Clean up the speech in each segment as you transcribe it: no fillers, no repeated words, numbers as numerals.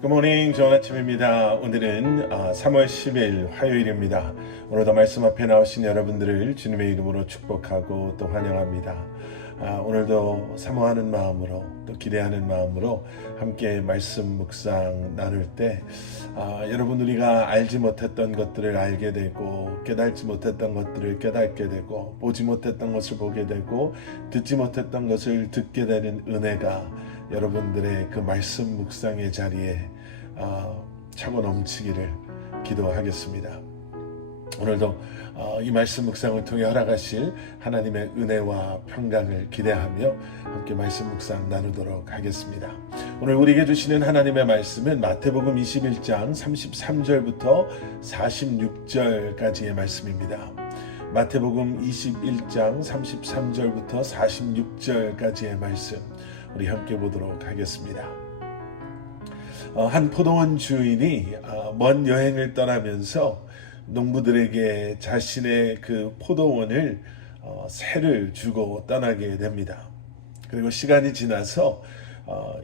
굿모닝, 좋은 아침입니다. 오늘은 3월 10일 화요일입니다. 오늘도 말씀 앞에 나오신 여러분들을 주님의 이름으로 축복하고 또 환영합니다. 오늘도 사모하는 마음으로 또 기대하는 마음으로 함께 말씀 묵상 나눌 때 여러분, 우리가 알지 못했던 것들을 알게 되고 깨닫지 못했던 것들을 깨닫게 되고 보지 못했던 것을 보게 되고 듣지 못했던 것을 듣게 되는 은혜가 여러분들의 그 말씀 묵상의 자리에 차고 넘치기를 기도하겠습니다. 오늘도 이 말씀 묵상을 통해 허락하실 하나님의 은혜와 평강을 기대하며 함께 말씀 묵상 나누도록 하겠습니다. 오늘 우리에게 주시는 하나님의 말씀은 마태복음 21장 33절부터 46절까지의 말씀입니다. 마태복음 21장 33절부터 46절까지의 말씀, 우리 함께 보도록 하겠습니다. 한 포도원 주인이 먼 여행을 떠나면서 농부들에게 자신의 그 포도원을 세를 주고 떠나게 됩니다. 그리고 시간이 지나서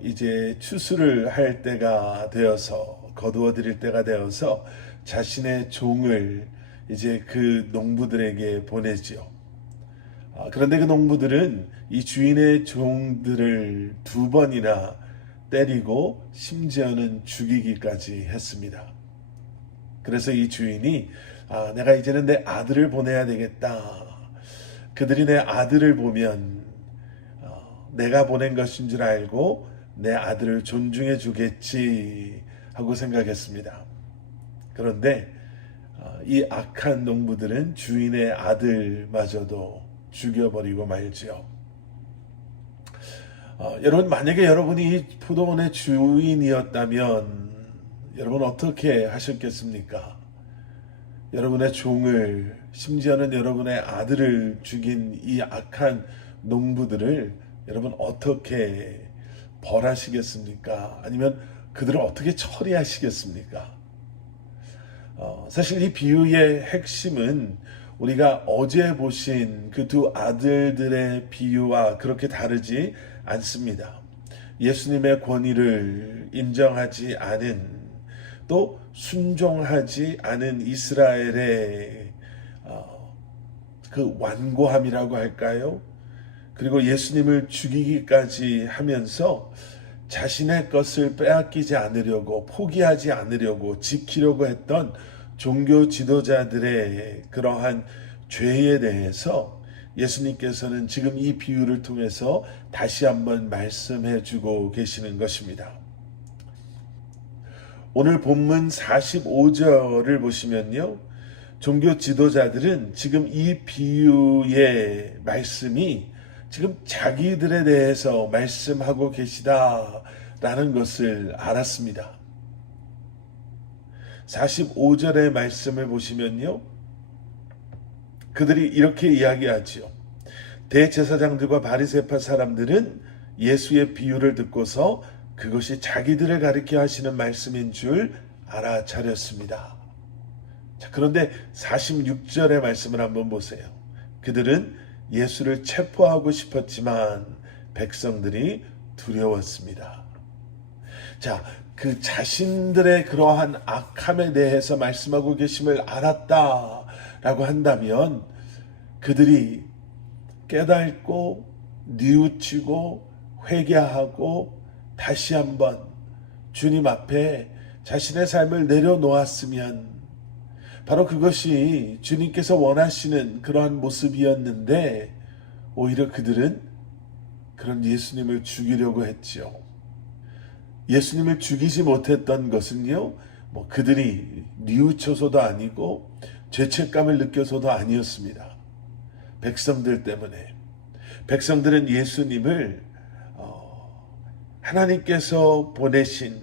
이제 추수를 할 때가 되어서, 거두어 드릴 때가 되어서 자신의 종을 이제 그 농부들에게 보내지요. 그런데 그 농부들은 이 주인의 종들을 2번이나 때리고 심지어는 죽이기까지 했습니다. 그래서 이 주인이 내가 이제는 내 아들을 보내야 되겠다. 그들이 내 아들을 보면 내가 보낸 것인 줄 알고 내 아들을 존중해 주겠지 하고 생각했습니다. 그런데 이 악한 농부들은 주인의 아들마저도 죽여버리고 말지요. 여러분, 만약에 여러분이 이 포도원의 주인이었다면 여러분 어떻게 하셨겠습니까? 여러분의 종을, 심지어는 여러분의 아들을 죽인 이 악한 농부들을 여러분 어떻게 벌하시겠습니까? 아니면 그들을 어떻게 처리하시겠습니까? 사실 이 비유의 핵심은 우리가 어제 보신 그 2 아들들의 비유와 그렇게 다르지 않습니다. 예수님의 권위를 인정하지 않은, 또 순종하지 않은 이스라엘의 그 완고함이라고 할까요? 그리고 예수님을 죽이기까지 하면서 자신의 것을 빼앗기지 않으려고, 포기하지 않으려고, 지키려고 했던 종교 지도자들의 그러한 죄에 대해서 예수님께서는 지금 이 비유를 통해서 다시 한번 말씀해 주고 계시는 것입니다. 오늘 본문 45절을 보시면요, 종교 지도자들은 지금 이 비유의 말씀이 지금 자기들에 대해서 말씀하고 계시다라는 것을 알았습니다. 45절의 말씀을 보시면요, 그들이 이렇게 이야기하지요. 대제사장들과 바리새파 사람들은 예수의 비유를 듣고서 그것이 자기들을 가리켜 하시는 말씀인 줄 알아차렸습니다. 자, 그런데 46절의 말씀을 한번 보세요. 그들은 예수를 체포하고 싶었지만 백성들이 두려웠습니다. 자, 그 자신들의 그러한 악함에 대해서 말씀하고 계심을 알았다라고 한다면 그들이 깨닫고 뉘우치고 회개하고 다시 한번 주님 앞에 자신의 삶을 내려놓았으면 바로 그것이 주님께서 원하시는 그러한 모습이었는데, 오히려 그들은 그런 예수님을 죽이려고 했지요. 예수님을 죽이지 못했던 것은요, 그들이 뉘우쳐서도 아니고 죄책감을 느껴서도 아니었습니다. 백성들 때문에. 백성들은 예수님을 하나님께서 보내신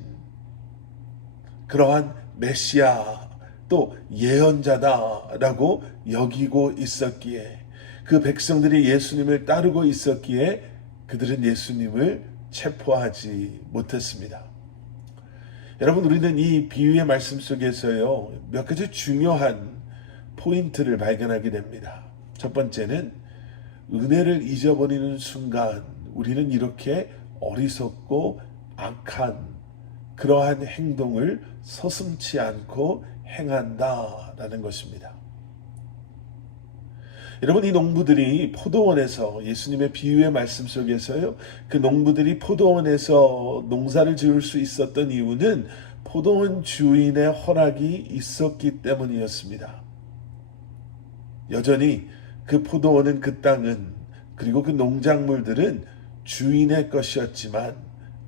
그러한 메시아, 또 예언자다라고 여기고 있었기에, 그 백성들이 예수님을 따르고 있었기에 그들은 예수님을 체포하지 못했습니다. 여러분, 우리는 이 비유의 말씀 속에서요, 몇 가지 중요한 포인트를 발견하게 됩니다. 첫 번째는 은혜를 잊어버리는 순간 우리는 이렇게 어리석고 악한 그러한 행동을 서슴지 않고 행한다라는 것입니다. 여러분, 이 농부들이 포도원에서, 예수님의 비유의 말씀 속에서요, 그 농부들이 포도원에서 농사를 지을 수 있었던 이유는 포도원 주인의 허락이 있었기 때문이었습니다. 여전히 그 포도원은, 그 땅은, 그리고 그 농작물들은 주인의 것이었지만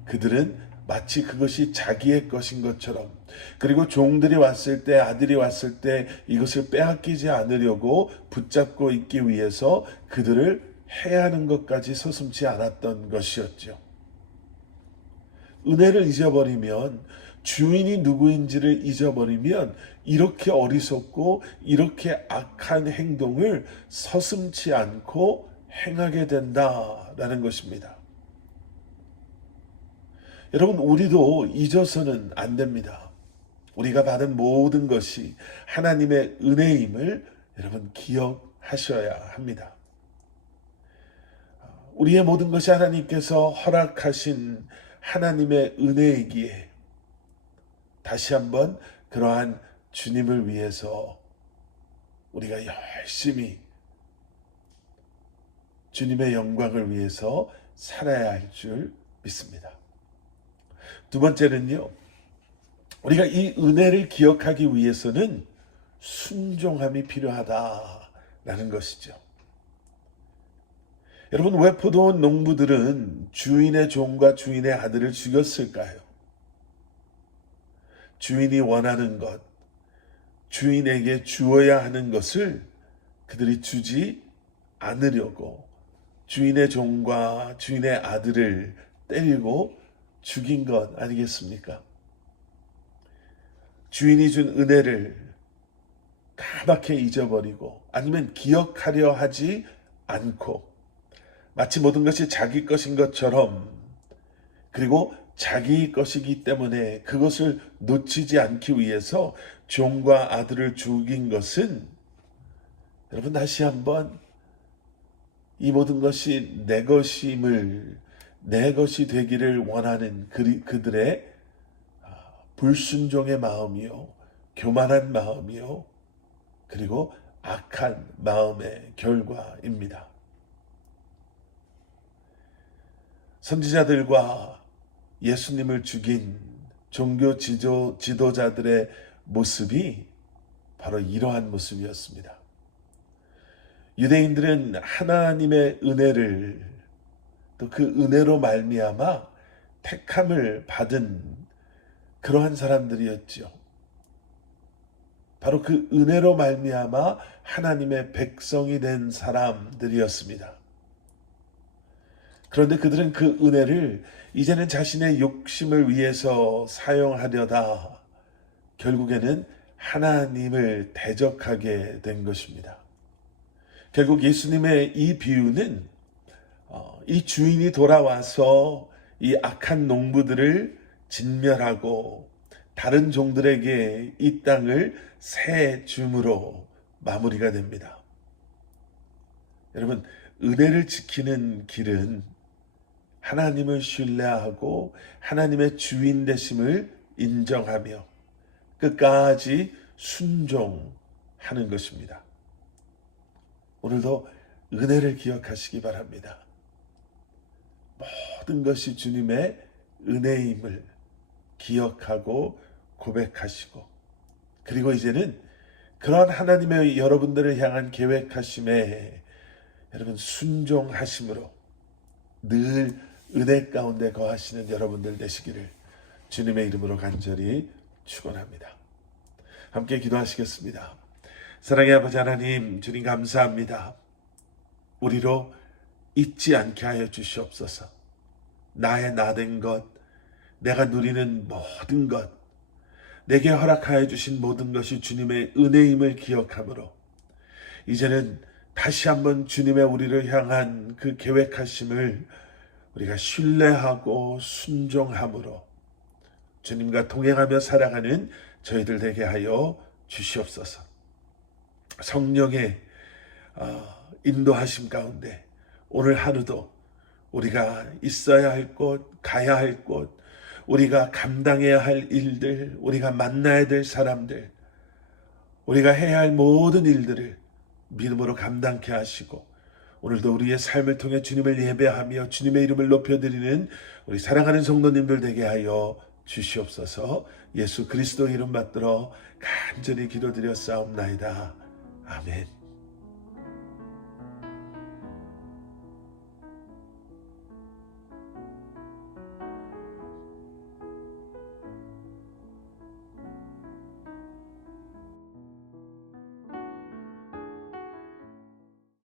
그들은 마치 그것이 자기의 것인 것처럼, 그리고 종들이 왔을 때, 아들이 왔을 때 이것을 빼앗기지 않으려고 붙잡고 있기 위해서 그들을 해하는 것까지 서슴지 않았던 것이었죠. 은혜를 잊어버리면, 주인이 누구인지를 잊어버리면 이렇게 어리석고 이렇게 악한 행동을 서슴지 않고 행하게 된다라는 것입니다. 여러분, 우리도 잊어서는 안 됩니다. 우리가 받은 모든 것이 하나님의 은혜임을 여러분 기억하셔야 합니다. 우리의 모든 것이 하나님께서 허락하신 하나님의 은혜이기에 다시 한번 그러한 주님을 위해서 우리가 열심히 주님의 영광을 위해서 살아야 할 줄 믿습니다. 두 번째는요, 우리가 이 은혜를 기억하기 위해서는 순종함이 필요하다라는 것이죠. 여러분, 왜 포도원 농부들은 주인의 종과 주인의 아들을 죽였을까요? 주인이 원하는 것, 주인에게 주어야 하는 것을 그들이 주지 않으려고 주인의 종과 주인의 아들을 때리고 죽인 것 아니겠습니까? 주인이 준 은혜를 까맣게 잊어버리고, 아니면 기억하려 하지 않고, 마치 모든 것이 자기 것인 것처럼, 그리고 자기 것이기 때문에 그것을 놓치지 않기 위해서 종과 아들을 죽인 것은, 여러분, 다시 한번 이 모든 것이 내 것임을, 내 것이 되기를 원하는 그들의 불순종의 마음이요, 교만한 마음이요, 그리고 악한 마음의 결과입니다. 선지자들과 예수님을 죽인 종교 지도자들의 모습이 바로 이러한 모습이었습니다. 유대인들은 하나님의 은혜를, 또 그 은혜로 말미암아 택함을 받은 그러한 사람들이었죠. 바로 그 은혜로 말미암아 하나님의 백성이 된 사람들이었습니다. 그런데 그들은 그 은혜를 이제는 자신의 욕심을 위해서 사용하려다 결국에는 하나님을 대적하게 된 것입니다. 결국 예수님의 이 비유는 이 주인이 돌아와서 이 악한 농부들을 진멸하고 다른 종들에게 이 땅을 새 줌으로 마무리가 됩니다. 여러분, 은혜를 지키는 길은 하나님을 신뢰하고 하나님의 주인 되심을 인정하며 끝까지 순종하는 것입니다. 오늘도 은혜를 기억하시기 바랍니다. 모든 것이 주님의 은혜임을 기억하고 고백하시고, 그리고 이제는 그러한 하나님의 여러분들을 향한 계획하심에 여러분 순종하심으로 늘 은혜 가운데 거하시는 여러분들 되시기를 주님의 이름으로 간절히 축원합니다. 함께 기도하시겠습니다. 사랑의 아버지 하나님, 주님 감사합니다. 우리로 잊지 않게 하여 주시옵소서. 나의 나된 것, 내가 누리는 모든 것, 내게 허락하여 주신 모든 것이 주님의 은혜임을 기억함으로 이제는 다시 한번 주님의 우리를 향한 그 계획하심을 우리가 신뢰하고 순종함으로 주님과 동행하며 살아가는 저희들 되게 하여 주시옵소서. 성령의 인도하심 가운데 오늘 하루도 우리가 있어야 할 곳, 가야 할 곳, 우리가 감당해야 할 일들, 우리가 만나야 될 사람들, 우리가 해야 할 모든 일들을 믿음으로 감당케 하시고 오늘도 우리의 삶을 통해 주님을 예배하며 주님의 이름을 높여드리는 우리 사랑하는 성도님들 되게 하여 주시옵소서. 예수 그리스도 이름 받들어 간절히 기도드렸사옵나이다. 아멘.